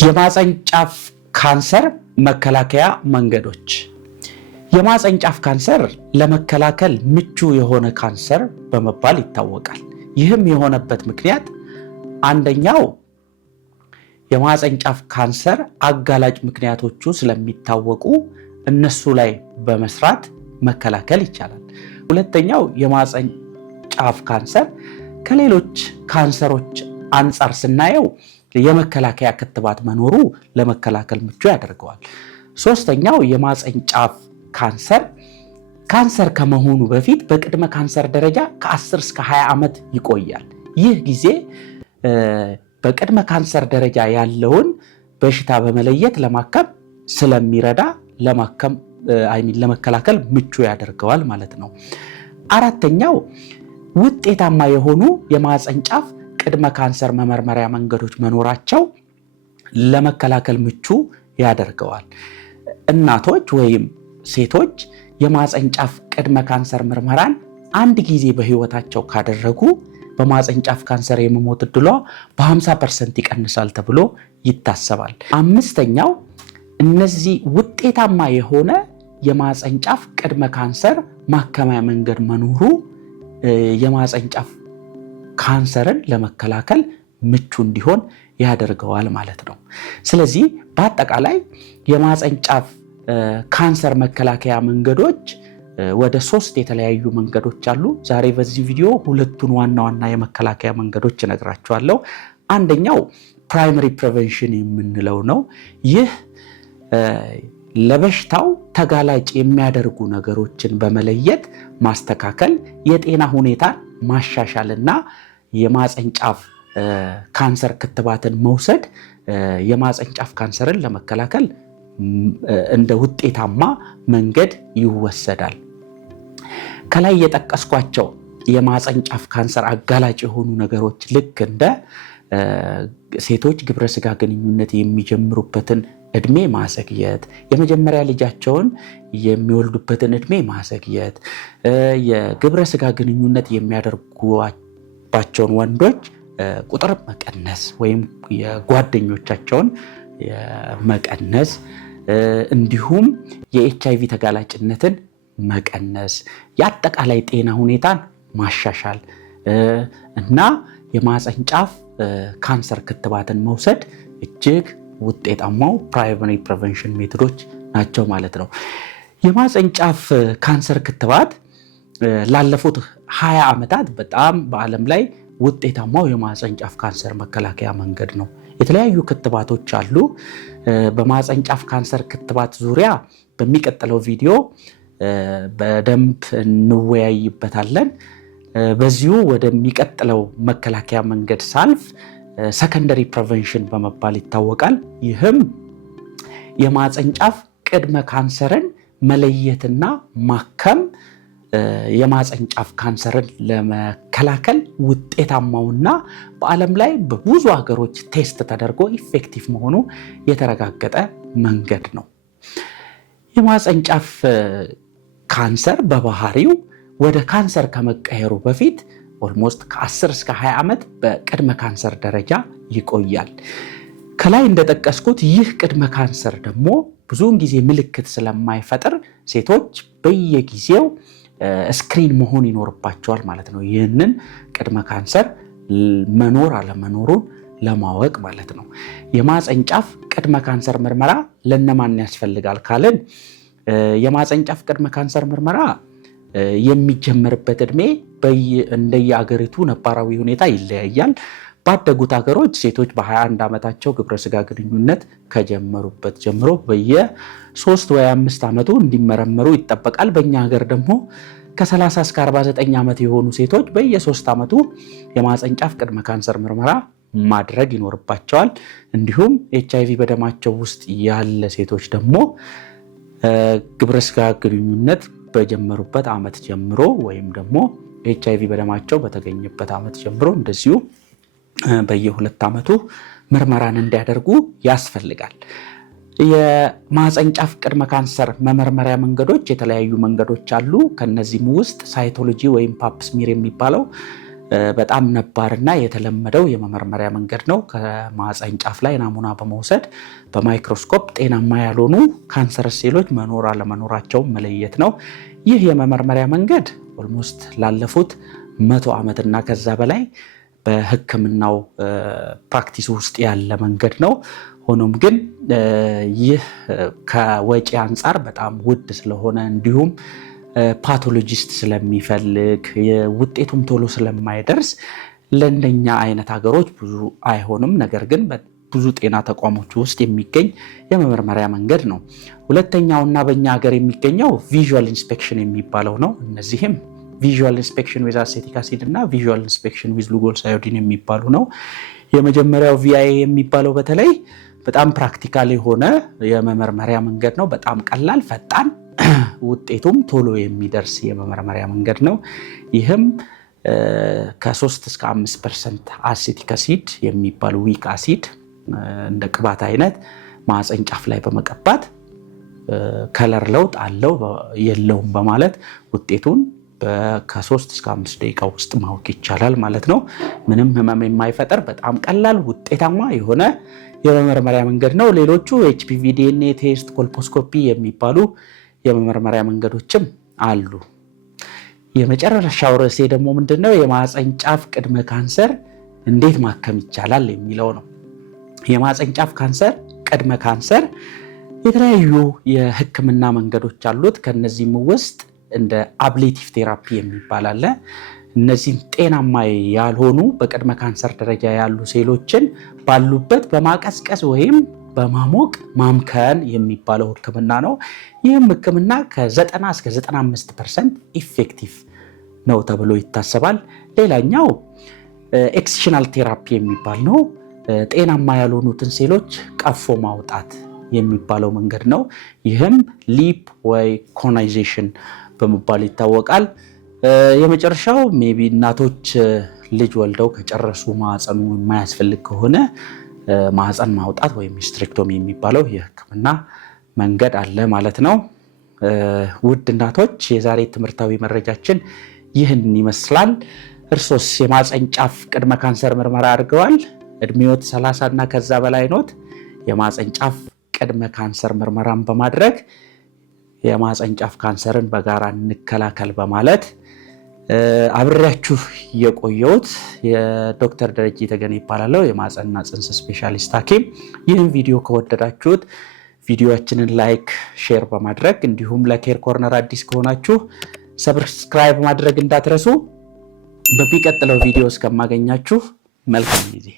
የማህፀን ጫፍ ካንሰር መከላከያ መንገዶች። የማህፀን ጫፍ ካንሰር ለመከላከል ምቹ የሆነ ካንሰር በመባል ይታወቃል። ይህም የሆነበት ምክንያት አንደኛው የማህፀን ጫፍ ካንሰር አጋላጭ ምክንያቶቹ ስለሚታወቁ እነሱ ላይ በመስራት መከላከል ይቻላል። ሁለተኛው የማህፀን ጫፍ ካንሰር ከሌሎች ካንሰሮች አንጻር ስናየው የመከላከያ ክትባት መኖሩ ለመከላከል ምቹ ያደርገዋል። ሶስተኛው የማህፀን ጫፍ ካንሰር ከመሆኑ በፊት በቅድመ ካንሰር ደረጃ ከ10 እስከ 20 ዓመት ይቆያል። ይህ ጊዜ በቅድመ ካንሰር ደረጃ ያለውን በሽታ በመለየት ለማከም ስለሚረዳ ለመከላከል ምቹ ያደርገዋል ማለት ነው። አራተኛው ውጤታማ የሆኑ የማህፀን ጫፍ ቅድመ ካንሰር መመርመሪያ መንገዶች መኖራቸው ለመከላከል ምቹ ያደርገዋል። እናቶች ወይም ሴቶች የማህፀን ጫፍ ቅድመ ካንሰር ምርመራን አንድ ጊዜ በህይወታቸው ካደረጉ በማህፀን ጫፍ ካንሰር የመሞት ዕድሏ በ50% ይቀንሳል ተብሎ ይታሰባል። አምስተኛው እነዚህ ውጤታማ የሆነ የማህፀን ጫፍ ቅድመ ካንሰር ማከሚያ መንገድ መኖሩ የማህፀን ጫፍ ካንሰርን ለመከላከል ምቹ እንዲሆን ያደርገዋል ማለት ነው። ስለዚህ በአጠቃላይ የማህፀን ጫፍ ካንሰር መከላከያ መንገዶች ወደ 3 የተለያዩ መንገዶች አሉ። ዛሬ በዚህ ቪዲዮ ሁለቱን ዋና ዋና የመከላከያ መንገዶች እነግራችኋለሁ። አንደኛው ፕራይመሪ ፕሪቨንሽን የምንለው ነው። ይህ ለበሽታው ተጋላጭ የሚያደርጉ ነገሮችን በመለየት ማስተካከል፣ የጤና ሁኔታን ማሻሻልና የማህፀን ጫፍ ካንሰር ክትባትን መውሰድ የማህፀን ጫፍ ካንሰርን ለመከላከል እንደ ውጤታማ መንገድ ይወሰዳል። ከላይ የጠቀስኳቸው የማህፀን ጫፍ ካንሰር አጋላጭ የሆኑ ነገሮች ልክ እንደ ሴቶች ግብረ ስጋ ግንኙነት የሚጀምሩበትን እድሜ ማዘግየት፣ የመጀመሪያ ልጃቸውን የሚወልዱበትን እድሜ ማዘግየት፣ የግብረ ስጋ ግንኙነት የሚያደርጉባቸውን ወንዶች ቁጥር መቀነስ ወይም የጓደኞቻቸውን መቀነስ፣ እንዲሁም የኤችአይቪ ተጋላጭነትን መቀነስ፣ የአጠቃላይ ጤና ሁኔታን ማሻሻል እና የማህፀን ጫፍ ካንሰር ክትባትን መውሰድ እጅግ ውጤታማው ፕራይመሪ ፕሪቨንሽን ሜቶዶች ናቸው ማለት ነው። የማህፀን ጫፍ ካንሰር ክትባት ላለፉት 20 ዓመታት በጣም በዓለም ላይ ውጤታማው የማህፀን ጫፍ ካንሰር መከላከያ መንገድ ነው። የተለያዩ ክትባቶች አሉ። በማህፀን ጫፍ ካንሰር ክትባት ዙሪያ በሚቀጥለው ቪዲዮ በደንብ እንወያይበታለን። በዚሁ ወደሚቀጥለው መከላከያ መንገድ ሳልፍ ሰከንደሪ ፕሪቨንሽን በመባል ይታወቃል። ይህም የማህፀን ጫፍ ቅድመ ካንሰርን መለየትና ማከም የማህፀን ጫፍ ካንሰርን ለመከላከል ውጤታማውና በዓለም ላይ በብዙ ሀገሮች ቴስት ተደርጎ ኢፌክቲቭ መሆኑ የተረጋገጠ መንገድ ነው። የማህፀን ጫፍ ካንሰር በባህሪው ወደ ካንሰር ከመቀየሩ በፊት ኦልሞስት ከ10 እስከ 20 ዓመት በቅድመ ካንሰር ደረጃ ይቆያል። ከላይ እንደጠቀስኩት ይህ ቅድመ ካንሰር ደግሞ ብዙውን ጊዜ ምልክት ስለማይፈጥር ሴቶች በየጊዜው ስክሪን መሆን ይኖርባቸዋል ማለት ነው። ይህንን ቅድመ ካንሰር መኖር አለመኖሩን ለማወቅ ማለት ነው። የማህፀን ጫፍ ቅድመ ካንሰር ምርመራ ለነማን ያስፈልጋል ካልን የማህፀን ጫፍ ቅድመ ካንሰር ምርመራ የሚጀመርበት እድሜ እንደየአገሪቱ ነባራዊ ሁኔታ ይለያያል። ባደጉት ሀገሮች ሴቶች በ21 ዓመታቸው ግብረ ስጋ ግንኙነት ከጀመሩበት ጀምሮ በየ3 ወይ 5 ዓመቱ እንዲመረመሩ ይጠበቃል። በእኛ ሀገር ደግሞ ከ30 እስከ 49 ዓመት የሆኑ ሴቶች በየ3 ዓመቱ የማህፀን ጫፍ ቅድመ ካንሰር ምርመራ ማድረግ ይኖርባቸዋል። እንዲሁም ኤችአይቪ በደማቸው ውስጥ ያለ ሴቶች ደግሞ ግብረ ስጋ ግንኙነት በጀመሩበት ዓመት ጀምሮ ወይም ደግሞ ኤችአይቪ በደማቸው በተገኘበት ዓመት ጀምሮ እንደዚሁ በየ2 ዓመቱ ምርመራን እንዲያደርጉ ያስፈልጋል። የማህፀን ጫፍ ቅድመ ካንሰር መመርመሪያ መንገዶች የተለያዩ መንገዶች አሉ። ከነዚህም ውስጥ ሳይቶሎጂ ወይም ፓፕ ስሚር የሚባለው በጣም ነባርና የተለመደው የመመርመሪያ መንገድ ነው። ከማህፀን ጫፍ ላይ ናሙና በመውሰድ በማይክሮስኮፕ ጤናማ ያልሆኑ ካንሰር ሴሎች መኖር አለመኖራቸውን መለየት ነው። ይህ የመመርመሪያ መንገድ ኦልሞስት ላለፉት 100 ዓመትና ከዛ በላይ በሕክምናው ፕራክቲስ ውስጥ ያለ መንገድ ነው። ሆኖም ግን ይህ ከወጪ አንጻር በጣም ውድ ስለሆነ እንዲሁም ፓቶሎጂስት ስለሚፈልግ ውጤቱም ቶሎ ስለማይደርስ ለእንደኛ አይነት ሀገሮች ብዙ አይሆንም። ነገር ግን ብዙ ጤና ተቋሞች ውስጥ የሚገኝ የመመርመሪያ መንገድ ነው። ሁለተኛውና በእኛ ሀገር የሚገኘው ቪዥዋል ኢንስፔክሽን የሚባለው ነው። እነዚህም ቪዥዋል ኢንስፔክሽን ዊዝ አሴቲክ አሲድ እና ቪዥዋል ኢንስፔክሽን ዊዝ ሉጎልስ አዮዲን የሚባሉ ነው። የመጀመሪያው ቪአይኤ የሚባለው በተለይ በጣም ፕራክቲካል የሆነ የመመርመሪያ መንገድ ነው። በጣም ቀላል፣ ፈጣን፣ ውጤቱም ቶሎ የሚደርስ የመመርመሪያ መንገድ ነው። ይህም ከ3 እስከ 5% አሴቲክ አሲድ የሚባል ዊክ አሲድ እንደ ቅባት አይነት ማህፀን ጫፍ ላይ በመቀባት ከለር ለውጥ አለው የለውም በማለት ውጤቱን ከ3 እስከ 5 ደቂቃ ውስጥ ማወቅ ይቻላል ማለት ነው። ምንም ህመም የማይፈጠር በጣም ቀላል ውጤታማ የሆነ የመመርመሪያ መንገድ ነው። ሌሎቹ ኤችፒቪ ዲኤንኤ ቴስት፣ ኮልፖስኮፒ የሚባሉ የመመርመሪያ መንገዶችም አሉ። የመጨረሻው ርዕሴ ደግሞ ምንድነው? የማህፀን ጫፍ ቅድመ ካንሰር እንዴት ማከም ይቻላል የሚለው ነው። የማህፀን ጫፍ ካንሰር ቅድመ ካንሰር የተለያዩ የህክምና መንገዶች አሉት። ከነዚህም ውስጥ እንደ አብሌቲቭ ቴራፒ የሚባል አለ። እነዚህም ጤናማ ያልሆኑ በቅድመ ካንሰር ደረጃ ያሉ ሴሎችን ባሉበት በማቀዝቀዝ ወይም በማሞቅ ማምከን የሚባለው ህክምና ነው። ይህም ህክምና ከ90 እስከ 95% ኢፌክቲቭ ነው ተብሎ ይታሰባል። ሌላኛው ኤክሲሽናል ቴራፒ የሚባል ነው። ጤናማ ያልሆኑትን ሴሎች ቀፎ ማውጣት የሚባለው መንገድ ነው። ይህም ሊፕ ወይ ኮናይዜሽን በመባል ይታወቃል። የመጨረሻው ሜቢ እናቶች ልጅ ወልደው ከጨረሱ ማህፀኑ የማያስፈልግ ከሆነ ማህፀን ማውጣት ወይም ሂስትሬክቶሚ የሚባለው የህክምና መንገድ አለ ማለት ነው። ውድ እናቶች የዛሬ ትምህርታዊ መረጃችን ይህን ይመስላል። እርሶስ የማህፀን ጫፍ ቅድመ ካንሰር ምርመራ አድርገዋል? እድሜዎት 30 እና ከዛ በላይ ኖት? የማህፀን ጫፍ ቅድመ ካንሰር ምርመራን በማድረግ የማህፀን ጫፍ ካንሰርን በጋራ እንከላከል በማለት አብሬያችሁ የቆየሁት የዶክተር ደረጀ ተገኔ ይባላለሁ፣ የማህፀንና ጽንስ ስፔሻሊስት ሐኪም። ይህን ቪዲዮ ከወደዳችሁት ቪዲዮአችንን ላይክ፣ ሼር በማድረግ እንዲሁም ለኬር ኮርነር አዲስ ከሆናችሁ ሰብስክራይብ ማድረግ እንዳትረሱ። በሚቀጥለው ቪዲዮ እስከማገኛችሁ መልካም ጊዜ